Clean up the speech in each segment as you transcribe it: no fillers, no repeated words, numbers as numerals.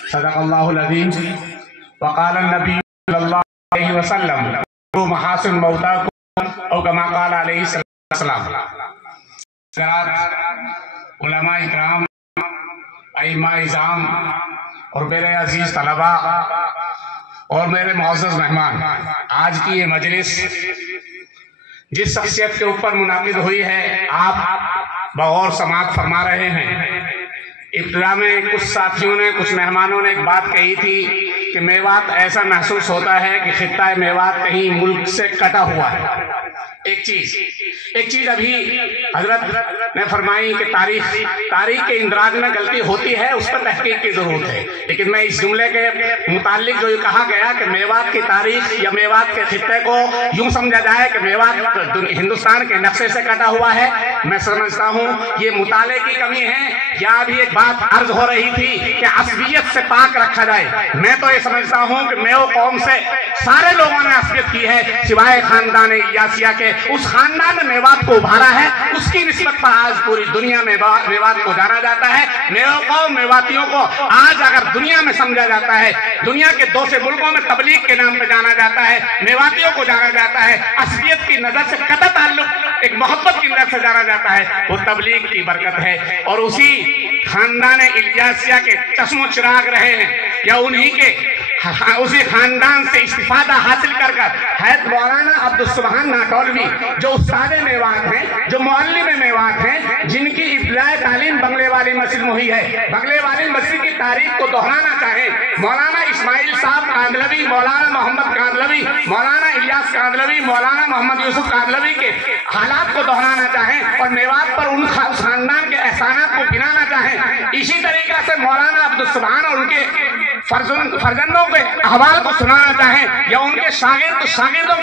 صدق اللہ العظیم وقال النبی صلی اللہ علیہ وسلم محاسن موتاکم او کما قال علیہ السلام۔ علماء اکرام، ائمہ اعظام اور میرے عزیز طلباء اور میرے معزز مہمان، آج کی یہ مجلس جس شخصیت کے اوپر منعقد ہوئی ہے آپ بغور سماعت فرما رہے ہیں۔ ابتدا میں کچھ ساتھیوں نے، کچھ مہمانوں نے ایک بات کہی تھی کہ میوات ایسا محسوس ہوتا ہے کہ خطہ میوات کہیں ملک سے کٹا ہوا ہے۔ ایک چیز ابھی حضرت نے فرمائی کہ تاریخ کے اندراج میں غلطی ہوتی ہے، اس پر تحقیق کی ضرورت ہے، لیکن میں اس جملے کے متعلق جو یہ کہا گیا کہ میوات کی تاریخ یا میوات کے خطے کو یوں سمجھا جائے کہ میوات ہندوستان کے نقشے سے کٹا ہوا ہے، میں سمجھتا ہوں یہ مطالعے کی کمی ہے، یا ابھی ایک بات عرض ہو رہی تھی کہ عصبیت سے پاک رکھا جائے۔ میں تو یہ سمجھتا ہوں کہ میو قوم سے سارے لوگوں نے عصبیت کی ہے سوائے خاندان الیاسیہ کے۔ اس خاندان نے میوات کو ابھارا ہے، اس کی نسبت پر آج پوری دنیا میں میوات کو جانا جاتا ہے۔ میو قوم، میواتیوں کو آج اگر دنیا میں سمجھا جاتا ہے، دنیا کے دوسرے ملکوں میں تبلیغ کے نام پہ جانا جاتا ہے، میواتیوں کو جانا جاتا ہے، عصبیت کی نظر سے قطع تعلق ایک محبت کی نظر سے جانا جاتا ہے، وہ تبلیغ کی برکت ہے۔ اور اسی خاندان الیاسیہ کے چشم و چراغ رہے ہیں، یا انہی کے اسی خاندان سے استفادہ حاصل کر حضرت مولانا عبدالسبحان ناٹولوی جو استاد میوات ہیں، جو معلم میوات ہیں، جن کی ابتدائی تعلیم بنگلے والی مسجد میں ہوئی ہے، بنگلے والی مسجد کی تاریخ کو دہرانا چاہیں، مولانا اسماعیل صاحب کاندلوی، مولانا محمد کاندلوی، مولانا الیاس کاندلوی، مولانا محمد یوسف کاندلوی کے حالات کو دہرانا چاہیں اور میوات پر ان خاندان کے احسانات کو گنانا چاہیں، اسی طریقہ سے مولانا عبدالسبحان اور ان کے فرزندوں کے احوال کو سنانا چاہیں، یا ان کے شاگردوں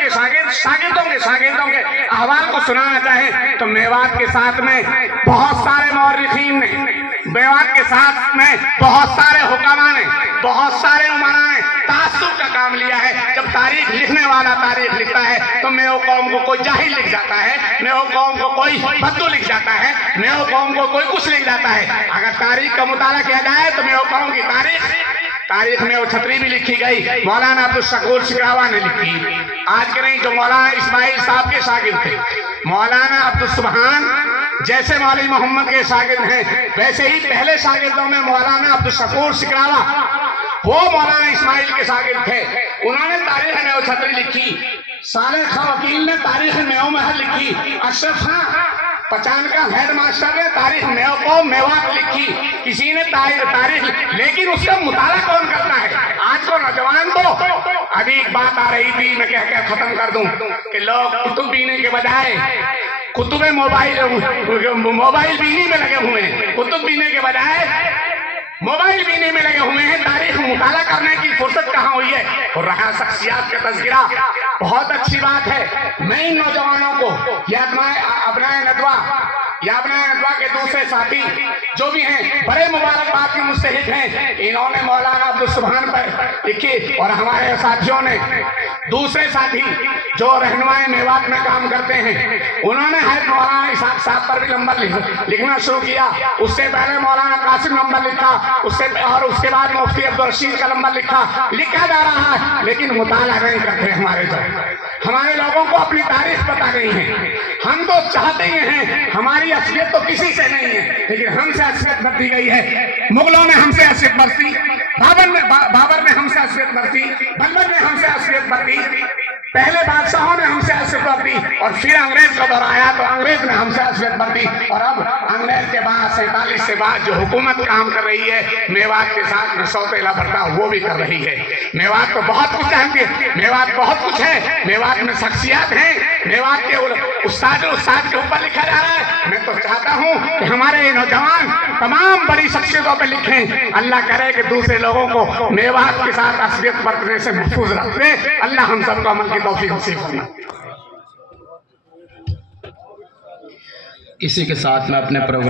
کے احوال کو سنانا چاہیں، تو میوات کے ساتھ میں بہت سارے مورخین نے، میوات کے ساتھ میں بہت سارے حکماء نے، بہت سارے عمراء نے تعصب کا کام لیا ہے۔ جب تاریخ لکھنے والا تاریخ لکھتا ہے تو میو قوم کو کوئی جاہل لکھ جاتا ہے، میو قوم کو کوئی بدو لکھ جاتا ہے، میو قوم کو کوئی کچھ لکھ جاتا ہے۔ اگر تاریخ کا مطالعہ کیا جائے تو میو قوم کی تاریخ میں وہ چھتری بھی لکھی گئی، مولانا عبدالشکور شکراوا نے لکھی، آج کے نہیں، جو مولانا اسماعیل صاحب کے شاگرد تھے۔ مولانا عبدالسبحان جیسے مولوی محمد کے شاگرد ہیں، ویسے ہی پہلے شاگردوں میں مولانا عبدالشکور شکراوا وہ مولانا اسماعیل کے شاگرد تھے، انہوں نے تاریخ میں وہ چھتری لکھی۔ صالح خان وکیل نے تاریخ میو محل لکھی، اشرف خان پچان کا ہیڈ ماسٹر نے تاریخ میو قوم میوات لکھی، کسی نے تاریخ، لیکن اس کا مطالعہ کون کرتا ہے؟ آج کو نوجوان کو ابھی ایک بات آ رہی تھی، میں کہہ کے ختم کر دوں کہ لوگ کتب پینے کے بجائے کتب موبائل بینی میں لگے ہوئے ہیں، کتب پینے کے بجائے موبائل بینے میں لگے ہوئے ہیں۔ تاریخ مطالعہ کرنے کی فرصت کہاں ہوئی ہے؟ اور رہا شخصیات کا تذکرہ، بہت اچھی بات ہے۔ میں ان نوجوانوں کو یا ابنائے ندوہ کے دوسرے ساتھی جو بھی ہیں، بڑے مبارکباد کے مستحق ہیں، انہوں نے مولانا عبدالسبحان پر لکھی، اور ہمارے ساتھیوں نے، دوسرے ساتھی جو رہنمائے میوات میں کام کرتے ہیں، انہوں نے حضرت مولانا اسحاق صاحب پر بھی نمبر لکھنا شروع کیا۔ اس سے پہلے مولانا قاسم نمبر لکھا، اور اس کے بعد مفتی عبدالرشید کا نمبر لکھا جا رہا ہے، لیکن مطالعہ نہیں کرتے ہمارے لوگوں کو اپنی تاریخ پتہ نہیں ہے۔ ہم تو چاہتے ہیں، ہماری اصلیت تو کسی سے نہیں ہے، لیکن ہم سے اصلیت برتی گئی ہے۔ مغلوں نے ہم سے اصلیت برتی، بابر نے ہم سے اصلیت برتی، بلبل نے ہم سے اصلیت برتی، پہلے بادشاہوں نے ہم سے اصلیت برتی، اور پھر انگریز کا دور آیا تو انگریز نے ہم سے اصلیت برتی، اور اب انگریز کے بعد 47 سے بعد جو حکومت کام کر رہی ہے، میوات کے ساتھ میں سوتیلا برتا وہ بھی کر رہی ہے۔ میوات تو بہت کچھ ہے، میوات بہت کچھ ہے، میوات میں شخصیات ہیں، میوات کے استاد کے اوپر لکھا جا رہا ہے۔ میں تو چاہتا ہوں کہ ہمارے نوجوان تمام بڑی شخصیتوں پہ لکھیں، اللہ کرے کہ دوسرے لوگوں کو میوات کے ساتھ اصلیت برتنے سے محفوظ رکھے۔ اللہ ہم سب کو عمل کی توفیق نصیب فرمائے۔ اسی کے ساتھ میں اپنے پروگرام